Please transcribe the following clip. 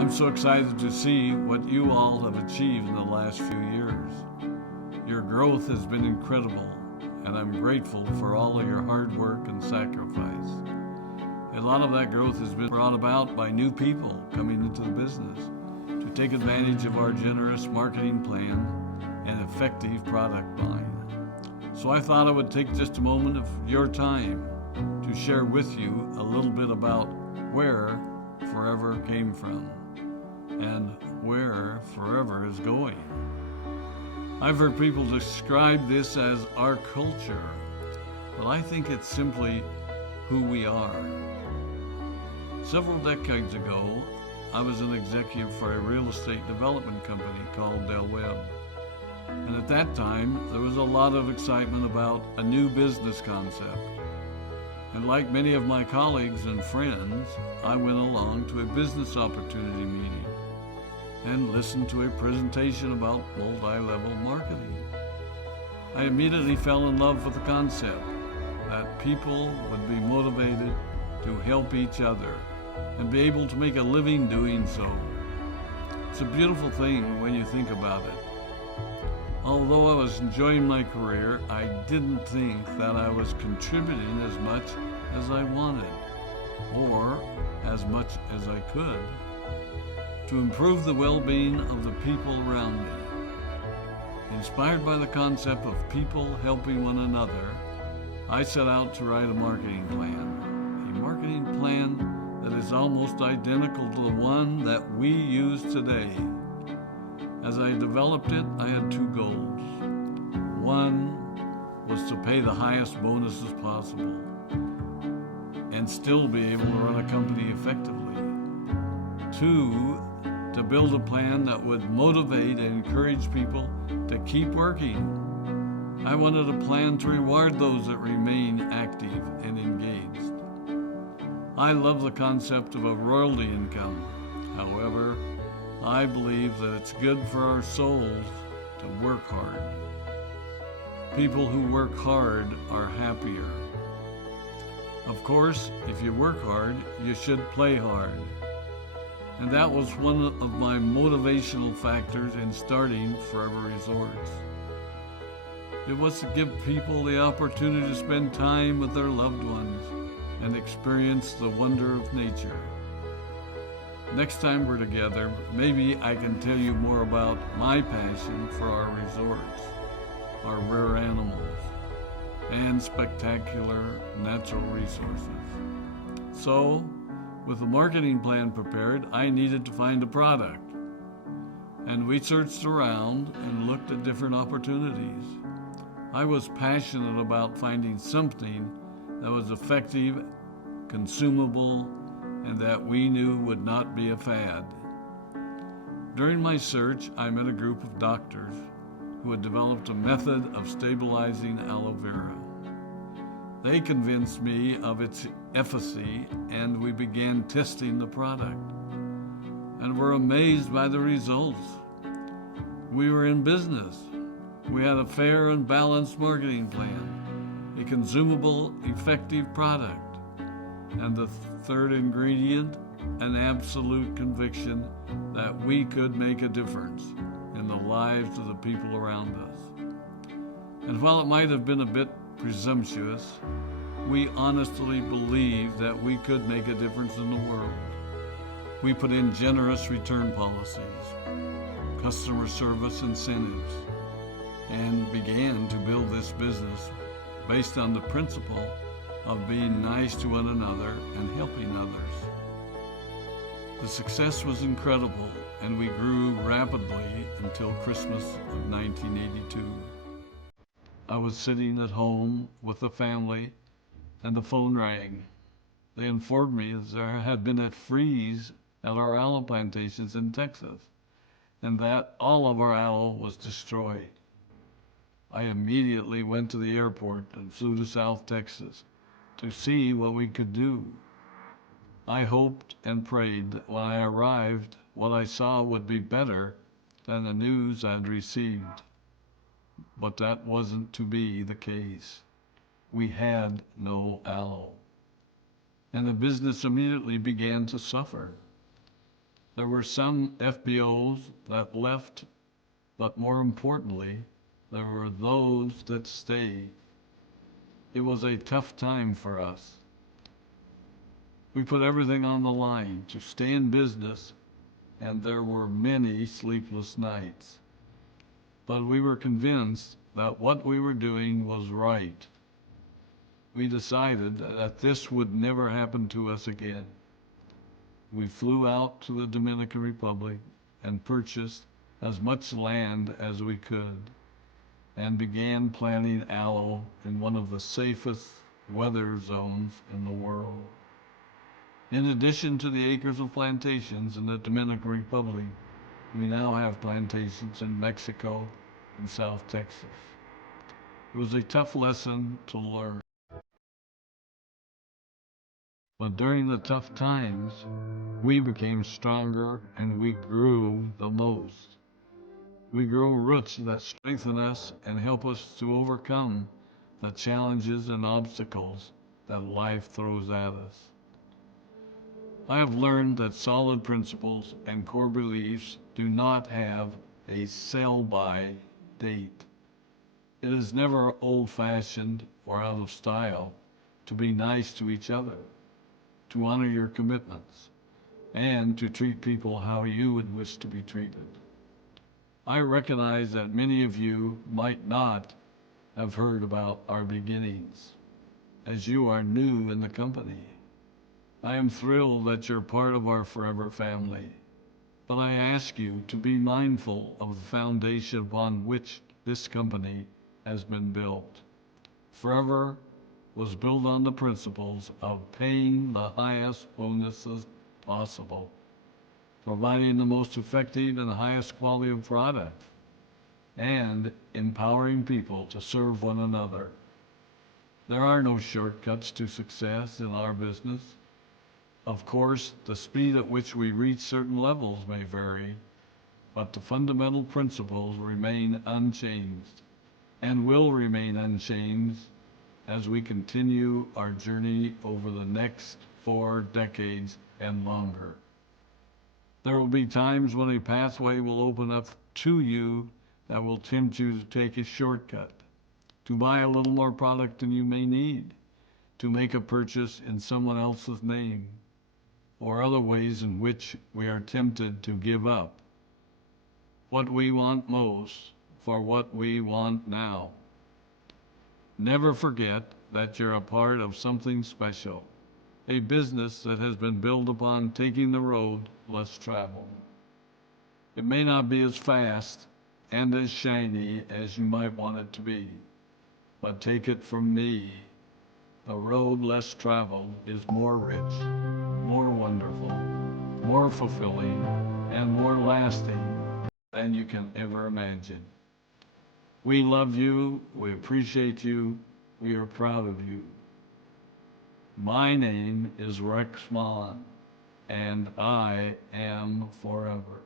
I'm so excited to see what you all have achieved in the last few years. Your growth has been incredible, and I'm grateful for all of your hard work and sacrifice. A lot of that growth has been brought about by new people coming into the business to take advantage of our generous marketing plan and effective product line. So I thought I would take just a moment of your time to share with you a little bit about where Forever came from and where Forever is going. I've heard people describe this as our culture, but I think it's simply who we are. Several decades ago, I was an executive for a real estate development company called Del Webb. And at that time, there was a lot of excitement about a new business concept. And like many of my colleagues and friends, I went along to a business opportunity meeting and listened to a presentation about multi-level marketing. I immediately fell in love with the concept that people would be motivated to help each other and be able to make a living doing so. It's a beautiful thing when you think about it. Although I was enjoying my career, I didn't think that I was contributing as much as I wanted, or as much as I could, to improve the well-being of the people around me. Inspired by the concept of people helping one another, I set out to write a marketing plan that is almost identical to the one that we use today. As I developed it, I had two goals. One was to pay the highest bonuses possible and still be able to run a company effectively. Two, to build a plan that would motivate and encourage people to keep working. I wanted a plan to reward those that remain active and engaged. I love the concept of a royalty income. However, I believe that it's good for our souls to work hard. People who work hard are happier. Of course, if you work hard, you should play hard. And that was one of my motivational factors in starting Forever Resorts. It was to give people the opportunity to spend time with their loved ones and experience the wonder of nature. Next time we're together, maybe I can tell you more about my passion for our resorts, our rare animals, and spectacular natural resources. So, with the marketing plan prepared, I needed to find a product. And we searched around and looked at different opportunities. I was passionate about finding something that was effective, consumable, and that we knew would not be a fad. During my search, I met a group of doctors who had developed a method of stabilizing aloe vera. They convinced me of its efficacy, and we began testing the product, and were amazed by the results. We were in business. We had a fair and balanced marketing plan, a consumable, effective product, and the third ingredient, an absolute conviction that we could make a difference in the lives of the people around us. And while it might have been a bit presumptuous, we honestly believed that we could make a difference in the world. We put in generous return policies, customer service incentives, and began to build this business based on the principle of being nice to one another and helping others. The success was incredible, and we grew rapidly until Christmas of 1982. I was sitting at home with the family, and the phone rang. They informed me that there had been a freeze at our aloe plantations in Texas, and that all of our aloe was destroyed. I immediately went to the airport and flew to South Texas to see what we could do. I hoped and prayed that when I arrived, what I saw would be better than the news I'd received. But that wasn't to be the case. We had no aloe, and the business immediately began to suffer. There were some FBOs that left, but more importantly, there were those that stayed. It was a tough time for us. We put everything on the line to stay in business, and there were many sleepless nights. But we were convinced that what we were doing was right. We decided that this would never happen to us again. We flew out to the Dominican Republic and purchased as much land as we could and began planting aloe in one of the safest weather zones in the world. In addition to the acres of plantations in the Dominican Republic, we now have plantations in Mexico and South Texas. It was a tough lesson to learn. But during the tough times, we became stronger and we grew the most. We grow roots that strengthen us and help us to overcome the challenges and obstacles that life throws at us. I have learned that solid principles and core beliefs do not have a sell-by date. It is never old-fashioned or out of style to be nice to each other, to honor your commitments, and to treat people how you would wish to be treated. I recognize that many of you might not have heard about our beginnings, as you are new in the company. I am thrilled that you're part of our forever family, but I ask you to be mindful of the foundation upon which this company has been built. Forever was built on the principles of paying the highest bonuses possible, providing the most effective and highest quality of product, and empowering people to serve one another. There are no shortcuts to success in our business. Of course, the speed at which we reach certain levels may vary, but the fundamental principles remain unchanged and will remain unchanged as we continue our journey over the next 4 decades and longer. There will be times when a pathway will open up to you that will tempt you to take a shortcut, to buy a little more product than you may need, to make a purchase in someone else's name, or other ways in which we are tempted to give up what we want most for what we want now. Never forget that you're a part of something special, a business that has been built upon taking the road less traveled. It may not be as fast and as shiny as you might want it to be, but take it from me, the road less traveled is more rich, more wonderful, more fulfilling, and more lasting than you can ever imagine. We love you, we appreciate you, we are proud of you. My name is Rex Mon, and I am forever.